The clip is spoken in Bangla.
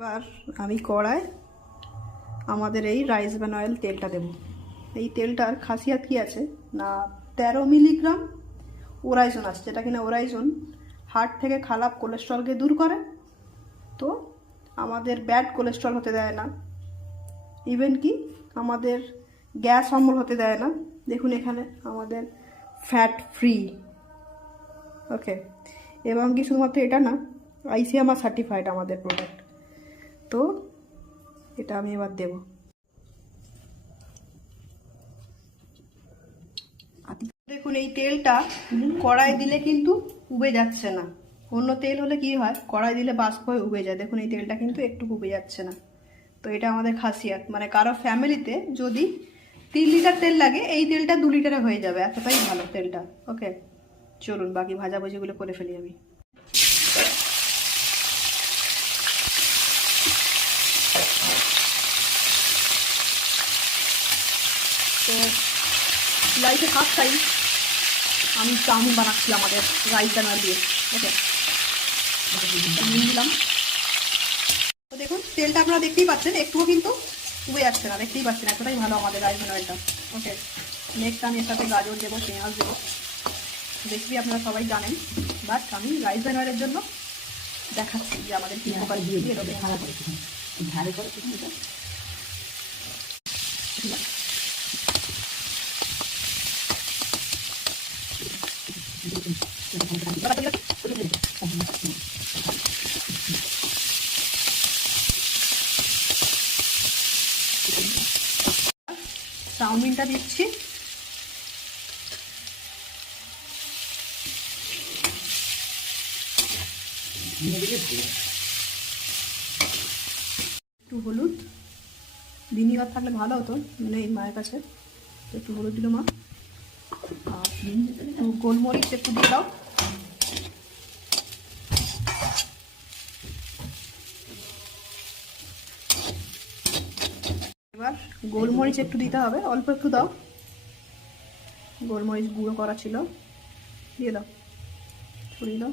এবার আমি কড়ায় আমাদের এই রাইস ব্রান অয়েল তেলটা দেব। এই তেলটার খাসিয়াত কি আছে না 13 মিলিগ্রাম ওরাইজন আছে, যেটা কিনা ওরাইজন হার্ট থেকে খারাপ কোলেস্ট্রলকে দূর করে। তো আমাদের ব্যাড কোলেস্ট্রল হতে দেয় না, ইভেন কি আমাদের গ্যাস অম্বল হতে দেয় না। দেখুন এখানে আমাদের ফ্যাট ফ্রি, ওকে। এবং কি শুধুমাত্র এটা না, আইসিএমআর সার্টিফাইড আমাদের প্রোডাক্ট। তো এটা আমি এবার দেব। দেখুন এই তেলটা কড়াই দিলে কিন্তু উবে যাচ্ছে না। অন্য তেল হলে কি হয়, কড়াই দিলে বাষ্প হয়ে উবে যায়। দেখুন এই তেলটা কিন্তু একটু উবে যাচ্ছে না। তো এটা আমাদের খাসিয়াত, মানে কারো ফ্যামিলিতে যদি 3 লিটার তেল লাগে, এই তেলটা 2 লিটারে হয়ে যাবে, এতটাই ভালো তেলটা। ওকে, চলুন বাকি ভাজাভুজিগুলো করে ফেলি আমি। তো লাইফে ফার্স্ট টাইম আমি চাউমিন বানাচ্ছি আমাদের রাইস ব্রান অয়েল দিয়ে। ওকে, দিলাম। তো দেখুন তেলটা আপনারা দেখতেই পাচ্ছেন, একটুও কিন্তু উবে যাচ্ছে না, দেখতেই পাচ্ছেন, এতটাই ভালো আমাদের রাইস ব্রান অয়েলটা। ওকে, নেক্সট আমি এর সাথে গাজর দেবো, পেঁয়াজ দেবো। রেসিপি আপনারা সবাই জানেন, বাট আমি রাইস ব্রান অয়েলের জন্য দেখাচ্ছি যে আমাদের কি উপকার দিয়ে দিয়ে দেবে। চাউমিনটা দিচ্ছি। একটু হলুদ, ভিনিগার থাকলে ভালো হতো, মানে এই মায়ের কাছে। একটু হলুদ দিল মা, আর একটু গোলমরিচ একটু দিয়ে দাও। এবার গোলমরিচ একটু দিতে হবে, অল্প একটু দাও। গোলমরিচ গুঁড়ো করা ছিল, দিয়ে দাও, ছড়িয়ে দাও।